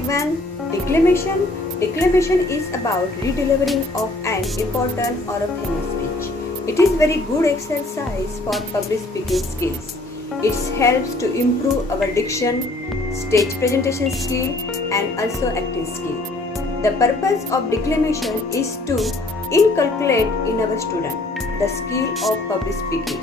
everyone. Declamation. Declamation is about redelivering of an important or a famous speech. It is very good exercise for public speaking skills. It helps to improve our diction, stage presentation skill and also acting skill. The purpose of declamation is to inculcate in our student the skill of public speaking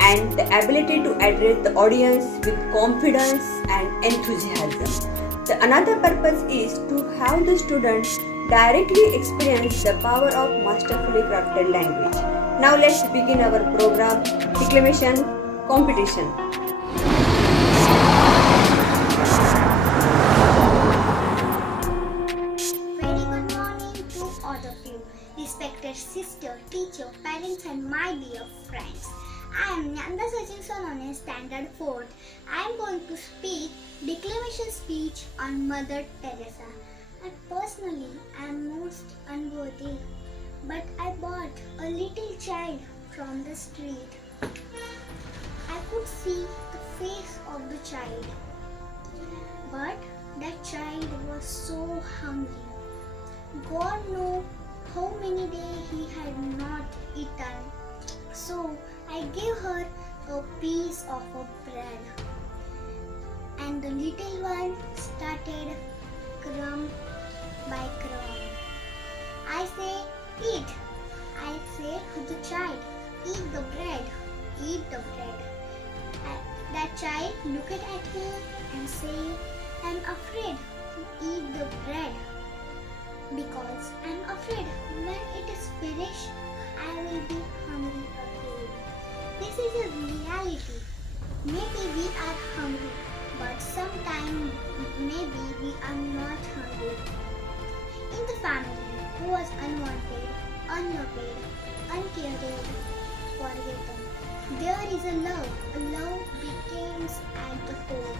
and the ability to address the audience with confidence and enthusiasm. The another purpose is to have the students directly experience the power of masterfully crafted language. Now let's begin our program Declamation Competition. Very good morning to all of you, respected sister, teacher, parents and my dear friends. I am Nyanda Sachin Sonone, Standard 4th. I am going to speak declamation speech on Mother Teresa. And personally, I am most unworthy, but I bought a little child from the street. I could see the face of the child, but that child was so hungry. God knows how many days he had not eaten. So I gave her a piece of a bread, and the little one started crumb by crumb. I say, eat. I say to the child, eat the bread, eat the bread. That child looked at me and said, I'm afraid to eat the bread because I'm afraid when it is finished, I will be hungry again. This is a reality. Maybe we are hungry, but sometimes maybe we are not hungry. In the family who was unwanted, unloved, uncared, forgotten, there is a love. A love begins at the home.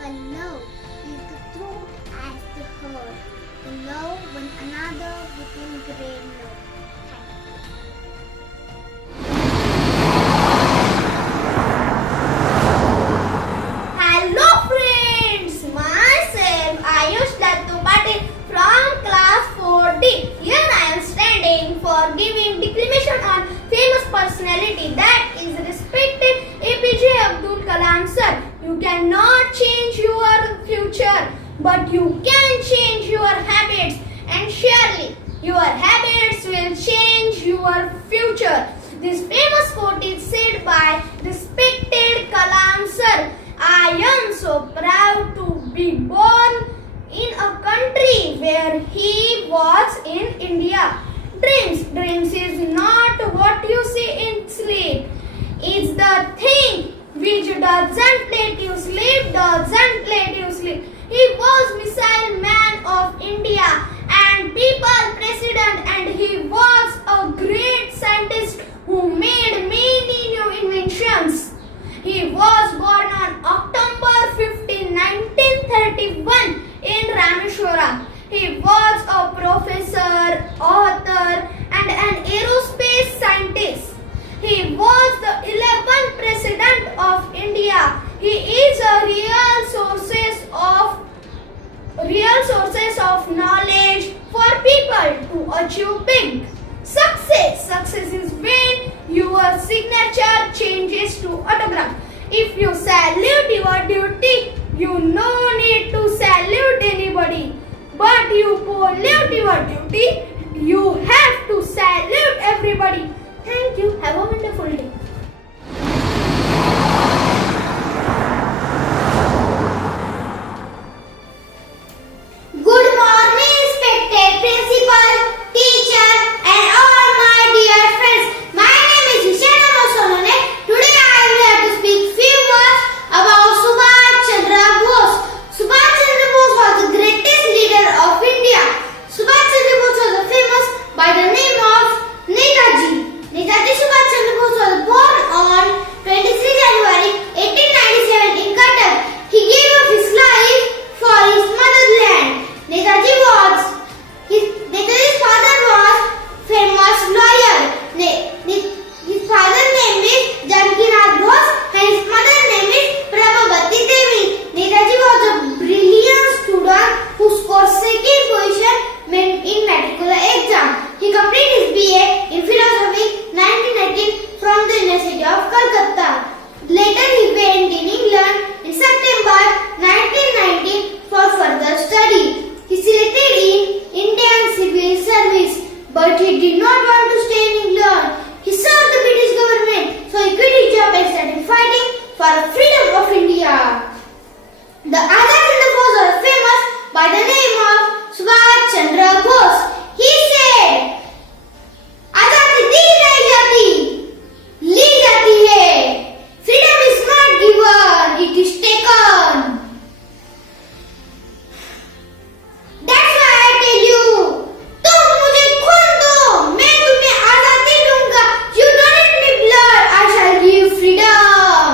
A love is the truth as the heart. A love one another within great love. Hello friends, myself Ayush Dattu Patil from class 4D. Here I am standing for giving declamation on famous personality that is respected APJ Abdul Kalam sir. You cannot change your future, but you can change your habits, and surely your habits will change your future. This famous quote is said by respected Kalam sir. I am so proud to be born in a country where he was in India. Dreams is not what you see in sleep. It's the thing which doesn't let you sleep, doesn't let you sleep. He was missile man of India and people president, and he was a great scientist who made many new inventions. He was born on October 15, 1931 in Rameshwaram. He was a professor, author and an aerospace scientist. He was the 11th president of India. He is a real sources of knowledge for people to achieve big success. Success is when your signature changes to autograph. If you salute your duty, you no need to salute anybody. But you pollute your duty, you have to salute everybody. Thank you. Have a wonderful day. Good morning, respected principal, teacher, and all my dear friends. My name is Vishana Sonone. Today I am here to speak few words about Subhash Chandra Bose. Subhash Chandra Bose was the greatest leader of India. Subhash Chandra Bose was famous by the name of Netaji. Netaji Subhash Chandra Bose was born and fighting for the freedom of India. The Azad Hind Fauj was famous by the name of Subhash Chandra Bose. He said, "आजादी दी नहीं जाती, ली जाती है. Freedom is not given, it is taken." That's why I tell you, तुम मुझे खून दो, मैं तुम्हें आजादी दूंगा. You donate me blood, I shall give freedom.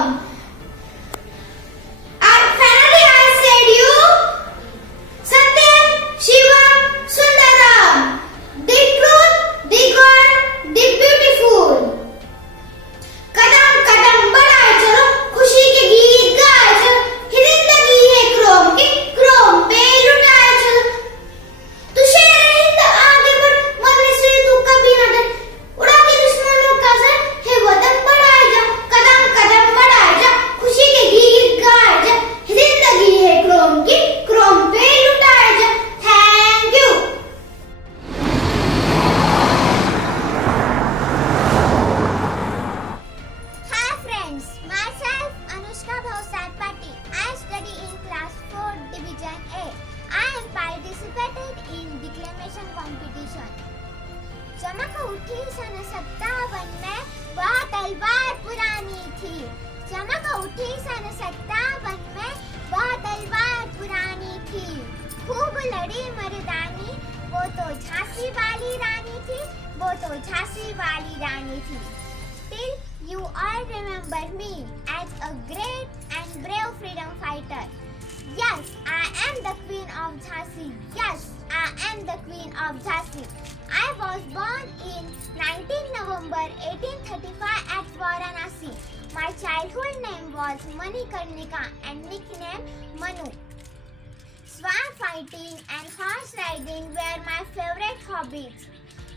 And finally I said you, Satyam, Shivam, Sundaram, the truth, the God, the beautiful. कदम कदम बढ़ाए चलो, खुशी के गीत गाए चलो, ये जिंदगी है क्रोम पे लुटाए चलो. तू शेर हिंद आगे बढ़, मरने से तू कभी न डर. उड़ा के दुश्मनों का सर, हे वतन बढ़ाए जा. कदम कदम बढ़ाए जा, खुशी के गीत गाए जा, ये जिंदगी है क्रोम पे लुटाए जा. Thank you. Hi friends, myself Anushka Bhausat Pati. I study in class 4 division A. I am participated in declamation competition. चमक उठी सन 57 में वह तलवार पुरानी थी. चमक उठी सन 57 में वह तलवार पुरानी थी. खूब लड़ी मर्दानी, वो तो झांसी वाली रानी थी, वो तो झांसी वाली रानी थी. Still, you all remember me as a great and brave freedom fighter. Yes, I am the Queen of Jhansi. Yes, I am the Queen of Jhansi. I was born in 19 November 1835 at Varanasi. My childhood name was Manikarnika and nickname Manu. Swan fighting and horse riding were my favorite hobbies.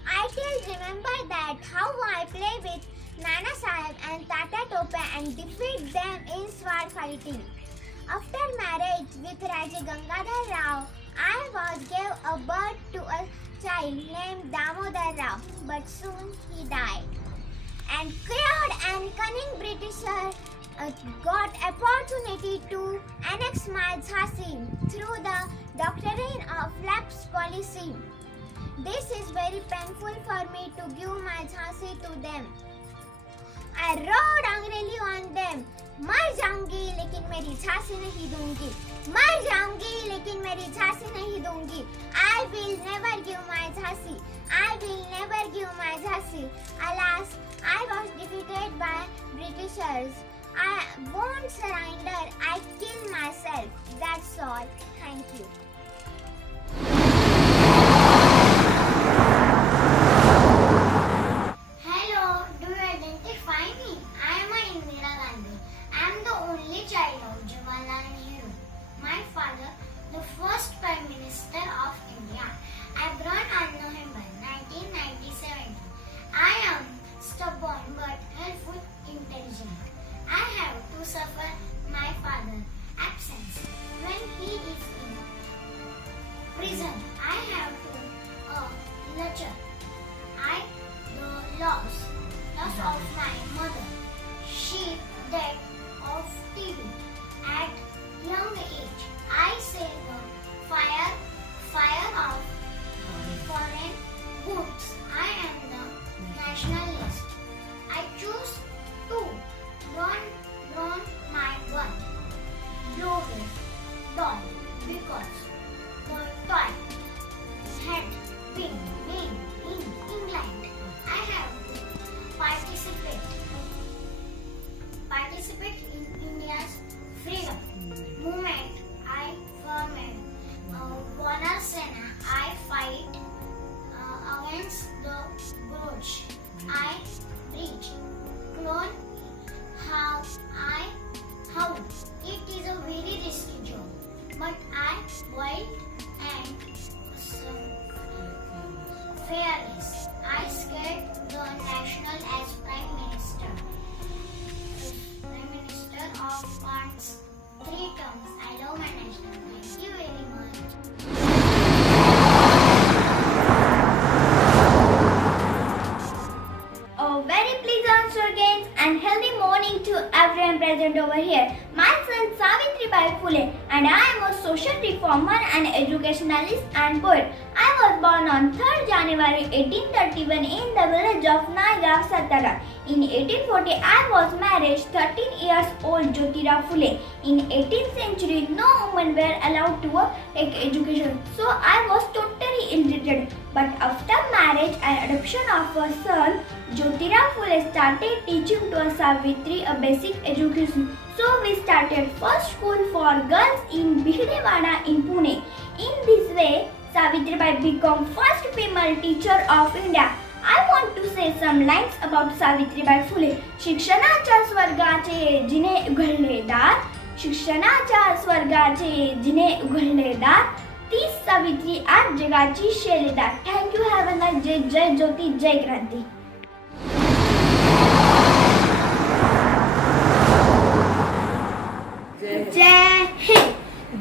I still remember that how I play with Nana Sahib and Tata Tope and defeat them in sword fighting. After marriage with Raja Gangadhar Rao, I was gave a birth to a child named Damodar Rao, but soon he died. And cruel and cunning Britisher got opportunity to annex my Jhansi through the doctrine of lapse policy. This is very painful for me to give my Jhansi to them. I rode angrily on them. मर जाऊंगी लेकिन मेरी झांसी नहीं दूंगी. मर जाऊंगी लेकिन मेरी झांसी नहीं दूंगी. I will never give my Jhansi. I will never give my Jhansi. Alas, I was defeated by Britishers. I won't surrender. I kill myself. That's all. Thank you. Hello, do you identify me? I am Indira Gandhi. I am the only child of Jawaharlal Nehru. My father, the first Prime Minister of India. I born on November 1997. I am stubborn but helpful, intelligent. I have to suffer my father's absence when he is in prison. I have to nurture. The loss of my mother. She died of TB at young age. I say the fire of foreign goods. I am the nationalist. I choose to run my gun. Blowing doll because the toy had been made in England. I have to participate in India's freedom movement. I formed Vanar Sena. I fight against the British. I preach clone how it is a very risky job, but I wild and fearless. I scared the national as Prime Minister. Prime Minister of once 3 terms. I love my national. Thank you very much. A very pleasant, and healthy morning to everyone. present over here. Myself Savitribai Phule and I am a social reformer and educationalist and poet. I was born on 3rd January 1831 in the village of Naigaon, Satara. In 1840 I was married 13 years old Jyotira Phule. In 18th century no women were allowed to take education, so I was totally illiterate. But after marriage and adoption of a son, Jyotira Phule started teaching to Savitri a basic education. So we started first school for girls in Bihidewada in Pune. In this way, Savitribai became first female teacher of India. I want to say some lines about Savitribai Phule. शिक्षणाच्या स्वर्गाचे जिने उघडले दार, शिक्षणाच्या स्वर्गाचे जिने उघडले दार, तीच सावित्री आज जगाची शेलेदार. Thank you. Have a nice day. जय ज्योती, जय क्रांती. जय हिंद.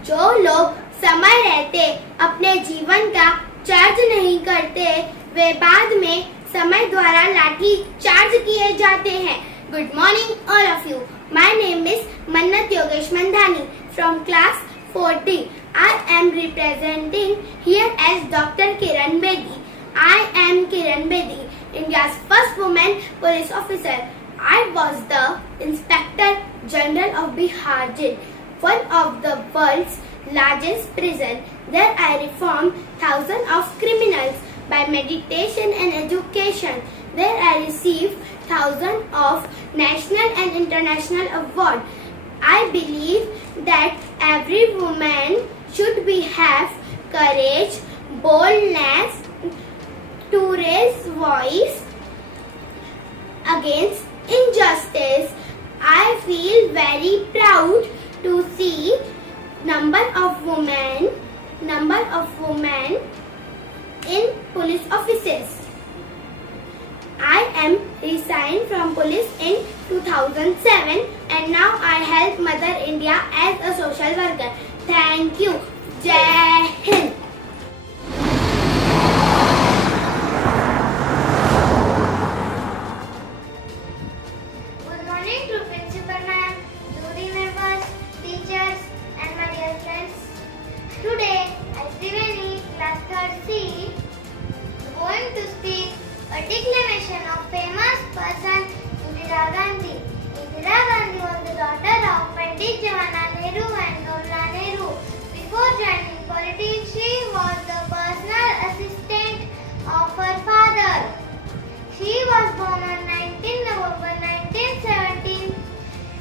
जो लोग समय रहते अपने जीवन का चार्ज नहीं करते, वे बाद में समय द्वारा लाठी चार्ज किए जाते हैं. Good morning all of you. My name is Mannat Yogesh Mandhani from class 4D. I am representing here as Dr. Kiran Bedi. I am Kiran Bedi, India's first woman police officer. I was the Inspector General of Bihar Jail, one of the world's largest prison. There I reformed thousands of criminals by meditation and education. There I received thousands of national and international awards. I believe that every woman should have courage, boldness to raise voice against injustice. I feel very proud to see number of women in police offices. I am resigned from police in 2007 and now I help Mother India as a social worker. Thank you. Jai Hind. Good morning to Principal Ma'am, jury members, teachers and my dear friends. Today I, Triveni, class 3rd C, going to speak a declamation of famous person Indira Gandhi. Indira Gandhi was the daughter of Pandit Jawaharlal Nehru and Kamalala Nehru. Before joining politics, she was the personal assistant of her father. She was born on 19 November 1917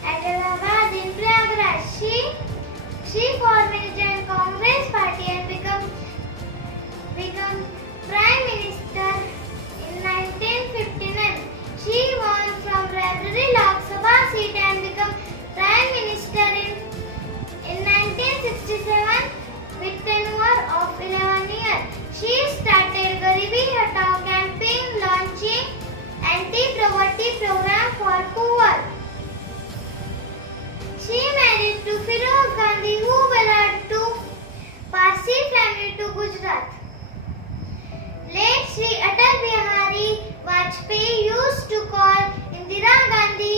at Allahabad in Prayagraj. She formally joined Congress party and become Prime Minister in 1959. She won from Raebareli Lok Sabha seat and became Prime Minister in 1967 with tenure of 11 years. She started Garibi Hatao campaign, launching anti-poverty program for poor. She married to Firoz Gandhi, who belonged to Parsi family to Gujarat. Late Sri Atal Bihari Vajpayee used to call Indira Gandhi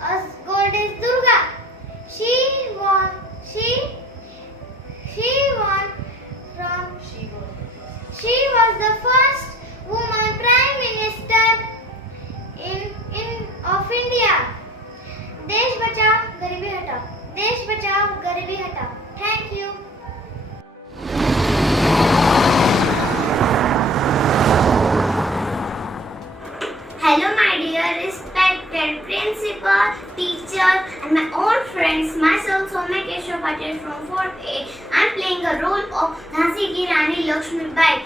as Goddess Durga. She was the first woman Prime Minister of India. Desh bachao, garibi hatao. Desh bachao, garibi hatao. Thank you. Hello my dear respected principal, teacher and my old friends. Myself Soumya Patel from 4th A. I am playing a role of Jhansi की रानी लक्ष्मीबाई.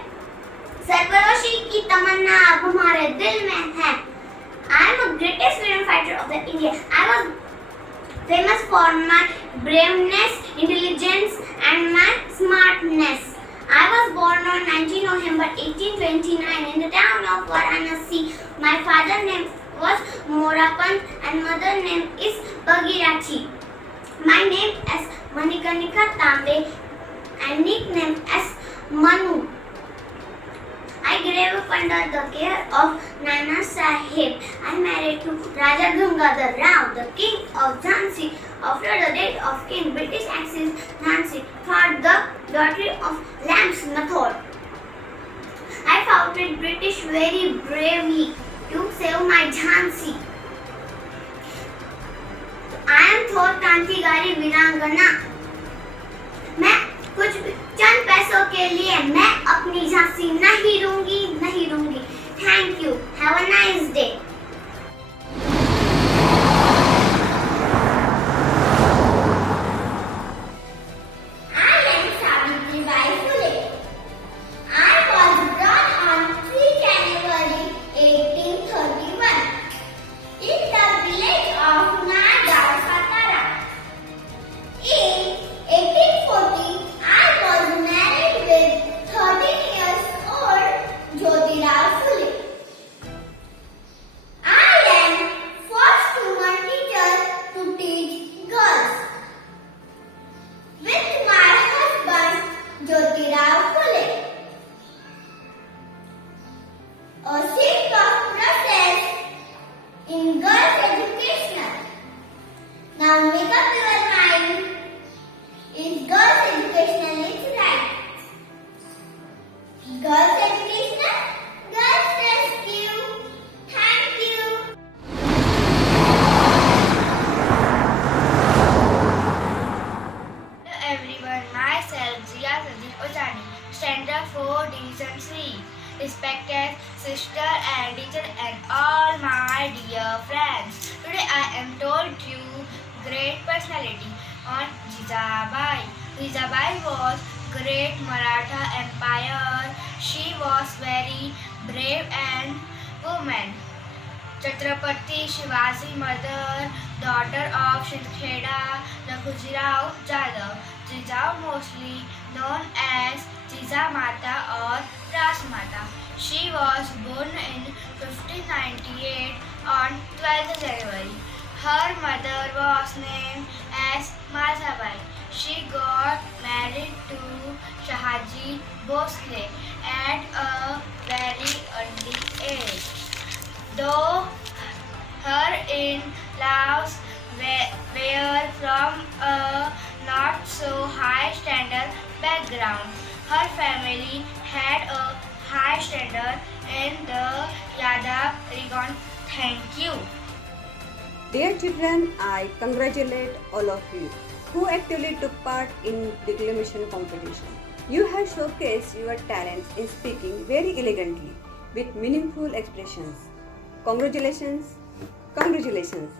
सरफरोशी की तमन्ना अब हमारे दिल में है. I am the greatest freedom fighter of the India. I was famous for my braveness, intelligence and my smartness. I was born on 19 November 1829 in the town of Varanasi. My father's name was Morappan and mother's name is Bhagirathi. My name is Manikarnika Tambe and nickname as Manu. I grew up under the care of Nana Sahib. I married to Raja Gangadhar Rao, the king of Jhansi. After the death of King, British access Jhansi fought the daughter of Lamb's Mathod. I fought with British very bravely to save my Jhansi. I am थोर क्रांतिकारी वीरांगना. मैं कुछ चंद पैसों के लिए मैं अपनी झांसी नहीं दूंगी. Thank you. Have a nice day. I am Savitribai Phule. I was born on 3 January 1831 in the village of Nagaur, Satara. In 1840, I was married with 13 years old Jyotirao Phule. I am first woman teacher to teach girls. With my husband Jyotirao Phule. A simple process in girls' education. Now make up your mind. Is girls' education is right? Girls' education? Girls' rescue. Thank you. Hello everyone, myself Zia Sadiq Ochani, Standard 4 Division 3. Respected sister and teacher and all my dear friends. Today I am told you great personality on Jijabai. Jijabai was great Maratha Empire. She was very brave and woman. Chhatrapati Shivaji mother, daughter of Sindkheda Raghujirao Jadhav. Jijao mostly known as Jijamata or Rasmata. She was born in 1598 on 12th January. Her mother was named as Mazabai. She got married to Shahaji Bhosle at a very early age. Though her in-laws were from a not so high standard background, her family had a high standard in the Yadav region. Thank you. Dear children, I congratulate all of you who actively took part in declamation competition. You have showcased your talents in speaking very elegantly with meaningful expressions. Congratulations! Congratulations!